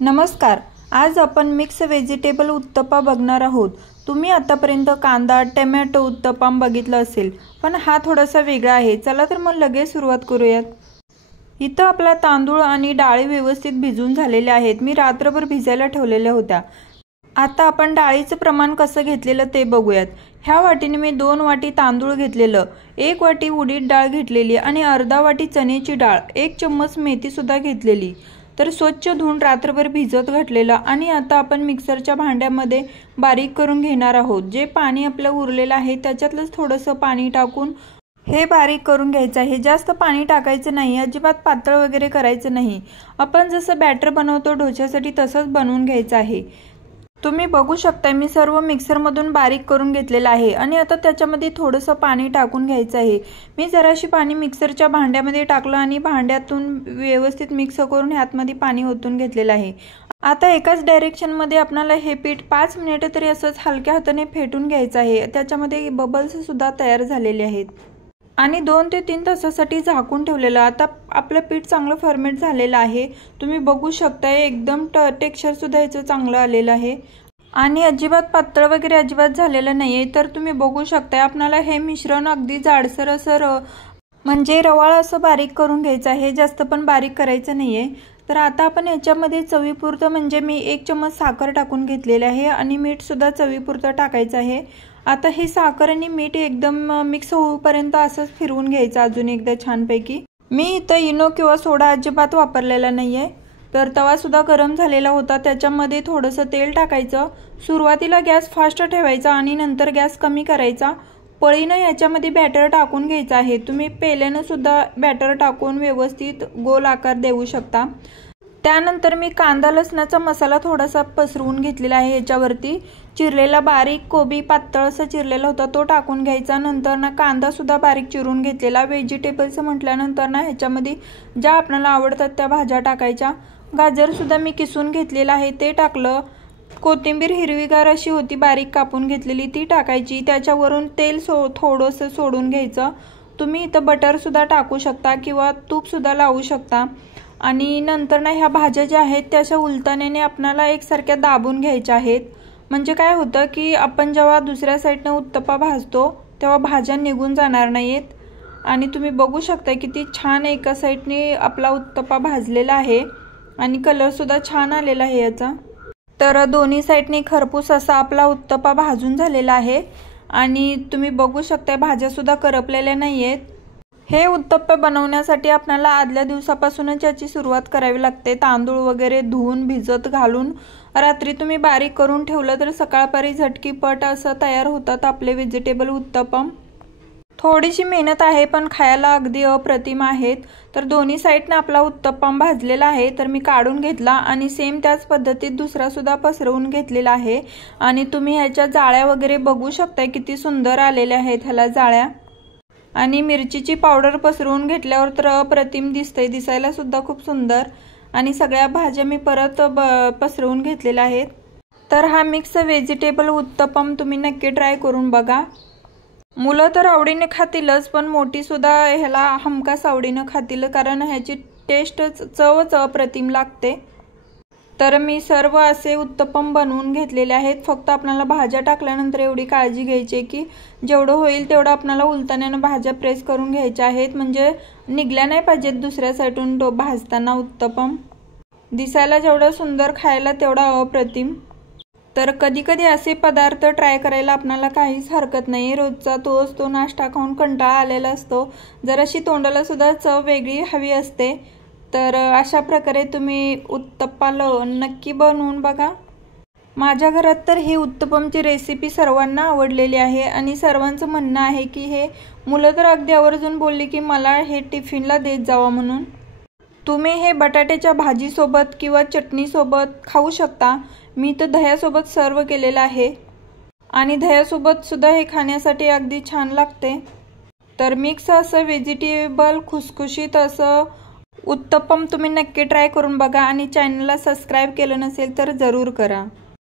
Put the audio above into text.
नमस्कार. आज आपण मिक्स व्हेजिटेबल उत्तप्पा बघणार आहोत. तुम्ही आतापर्यंत कांदा टोमॅटो उत्तप्पा बघितलं असेल, पण हा थोडासा वेगळा आहे. चला तर मग लगेच सुरुवात करूयात. इथं आपला तांदूळ आणि डाळी व्यवस्थित भिजून झालेले आहेत. मी रात्रभर भिजायला ठेवलेल्या होत्या. आता आपण डाळीचं प्रमाण कसं घेतलेलं ते बघूयात. ह्या वाटीने मी 2 वाटी तांदूळ घेतलेलं, 1 वाटी उडीद डाळ घेतलेली आणि अर्धा वाटी चण्याची डाळ, 1 चम्मच मेथी सुद्धा घेतलेली. तर स्वच्छ धुवून रात्रभर भिजत घातलेलं आणि आता आपण मिक्सरच्या भांड्यामध्ये बारीक करून घेणार आहोत. जे पाणी आपलं उरलेलं आहे त्याच्यातलंच थोडंसं पाणी टाकून हे बारीक करून घ्यायचं आहे. जास्त पाणी टाकायचं नाही, अजिबात पातळ वगैरे करायचं नाही. आपण जसं बॅटर बनवतो डोश्यासाठी तसंच बनवून घ्यायचं आहे. तुम्ही बघू शकता मी सर्व मिक्सरमधून बारीक करून घेतलेलं आहे आणि आता त्याच्यामध्ये थोडंसं पाणी टाकून घ्यायचं आहे. मी जराशी पाणी मिक्सरच्या भांड्यामध्ये टाकलं आणि भांड्यातून व्यवस्थित मिक्स करून ह्यातमध्ये पाणी ओतून घेतलेलं आहे. आता एकाच डायरेक्शनमध्ये आपल्याला हे पीठ 5 मिनिटं तरी असंच हलक्या हाताने फेटून घ्यायचं आहे. त्याच्यामध्ये बबल्स सुद्धा तयार झालेले आहेत आणि 2 ते 3 तासासाठी झाकून ठेवलेलं. आता आपलं पीठ चांगलं फर्मेट झालेलं आहे. तुम्ही बघू शकता एकदम टेक्स्चर सुद्धा याचं चांगलं आलेलं आहे आणि अजिबात पातळ वगैरे अजिबात झालेलं नाही आहे. तर तुम्ही बघू शकता आपल्याला हे मिश्रण अगदी जाडसर असं म्हणजे रवाळ असं बारीक करून घ्यायचं आहे. जास्त पण बारीक करायचं नाही आहे. तर आता आपण याच्यामध्ये चवीपुरतं म्हणजे मी 1 चम्मच साखर टाकून घेतलेले आहे आणि मीठ सुद्धा चवीपुरतं टाकायचं आहे. आता हे साखर आणि मीठ एकदम मिक्स होऊपर्यंत असंच फिरवून घ्यायचं अजून एकदा छानपैकी. मी इथं इनो किंवा सोडा अजिबात वापरलेला नाही आहे. तर तवा सुद्धा गरम झालेला होता. त्याच्यामध्ये थोडंसं तेल टाकायचं. सुरुवातीला गॅस फास्ट ठेवायचा आणि नंतर गॅस कमी करायचा. पळीनं याच्यामध्ये बॅटर टाकून घ्यायचं आहे. तुम्ही पेल्यानं सुद्धा बॅटर टाकून व्यवस्थित गोल आकार देऊ शकता. त्यानंतर मी कांदा लसणाचा मसाला थोडासा पसरवून घेतलेला आहे. याच्यावरती चिरलेला बारीक कोबी पातळ असं चिरलेला होता तो टाकून घ्यायचा. नंतर ना कांदा सुद्धा बारीक चिरून घेतलेला. व्हेजिटेबल्स म्हटल्यानंतर ना ह्याच्यामध्ये ज्या आपल्याला आवडतात त्या भाज्या टाकायच्या. गाजर सुद्धा मी किसून घेतलेला आहे ते टाकलं. कोथिंबीर हिरवीगार अशी होती बारीक कापून घेतलेली ती टाकायची. त्याच्यावरून तेल थोडंसं सोडून घ्यायचं. तुम्ही इथं बटर सुद्धा टाकू शकता किंवा तूप सुद्धा लावू शकता. आणि नंतर ना ह्या भाज्या ज्या आहेत त्या अशा उलटण्याने आपल्याला एकसारख्या दाबून घ्यायच्या आहेत. म्हणजे काय होतं की आपण जेव्हा दुसऱ्या साईडनं उत्तप्पा भाजतो तेव्हा भाज्या निघून जाणार नाहीत. आणि तुम्ही बघू शकता किती छान एका साईडने आपला उत्तप्पा भाजलेला आहे आणि कलर सुद्धा छान आलेला आहे याचा. तर दोन्ही साईडने खरपूस असा आपला उत्तप्पा भाजून झालेला आहे आणि तुम्ही बघू शकता भाज्या सुद्धा करपलेल्या नाही आहेत. हे उत्तप्पे बनवण्यासाठी आपल्याला आदल्या दिवसापासूनच याची सुरुवात करावी लागते. तांदूळ वगैरे धुवून भिजत घालून रात्री तुम्ही बारीक करून ठेवलं तर सकाळपारी झटकीपट असं तयार होतात आपले व्हेजिटेबल उत्तप्पा. थोडीशी मेहनत आहे पण खायला अगदी अप्रतिम आहेत. तर दोन्ही साईडने आपला उत्तप्पा भाजलेला आहे तर मी काढून घेतला आणि सेम त्याच पद्धतीत दुसरा सुद्धा पसरवून घेतलेला आहे. आणि तुम्ही ह्याच्या जाळ्या वगैरे बघू शकता किती सुंदर आलेल्या आहेत ह्याला जाळ्या. आणि मिरचीची पावडर पसरवून घेतल्यावर तर अप्रतिम दिसतंय, दिसायला सुद्धा खूप सुंदर. आणि सगळ्या भाज्या मी परत पसरवून घेतलेल्या आहेत. तर हा मिक्स व्हेजिटेबल उत्तप्पम तुम्ही नक्की ट्राय करून बघा. मुलं तर आवडीने खातीलच पण मोठी सुद्धा ह्याला हमखास आवडीनं खातील कारण ह्याची टेस्टच चवच अप्रतिम लागते. तर मी सर्व असे उत्तप्पम बनवून घेतलेले आहेत. फक्त आपल्याला भाज्या टाकल्यानंतर एवढी काळजी घ्यायची की जेवढं होईल तेवढं आपल्याला उलटण्यानं भाज्या प्रेस करून घ्यायच्या आहेत. म्हणजे निघल्या नाही पाहिजेत दुसऱ्या साईडून भाजताना उत्तप्पम. दिसायला जेवढं सुंदर खायला तेवढा अप्रतिम. तर कधी कधी असे पदार्थ ट्राय करायला आपल्याला काहीच हरकत नाही. रोजचा तोच तो नाश्ता खाऊन कंटाळा आलेला असतो. जराशी तोंडाला सुद्धा चव वेगळी हवी असते. तर अशा प्रकारे तुम्ही उत्तप्पा नक्की बनवून बघा. माझ्या घरात तर ही उत्तप्पमची रेसिपी सर्वांना आवडलेली आहे आणि सर्वांचं म्हणणं आहे की हे मुलं तर अगदी आवर्जून बोलली की मला हे टिफिनला देत जावा म्हणून. तुम्ही हे बटाट्याच्या भाजीसोबत किंवा चटणीसोबत खाऊ शकता. मी तर दह्यासोबत सर्व केलेलं आहे आणि दह्यासोबत सुद्धा हे खाण्यासाठी अगदी छान लागते. तर मिक्स असं व्हेजिटेबल खुसखुशीत असं उत्तप्पम तुम्ही नक्की ट्राय करून बघा आणि चॅनलला सबस्क्राईब केलं नसेल तर जरूर करा.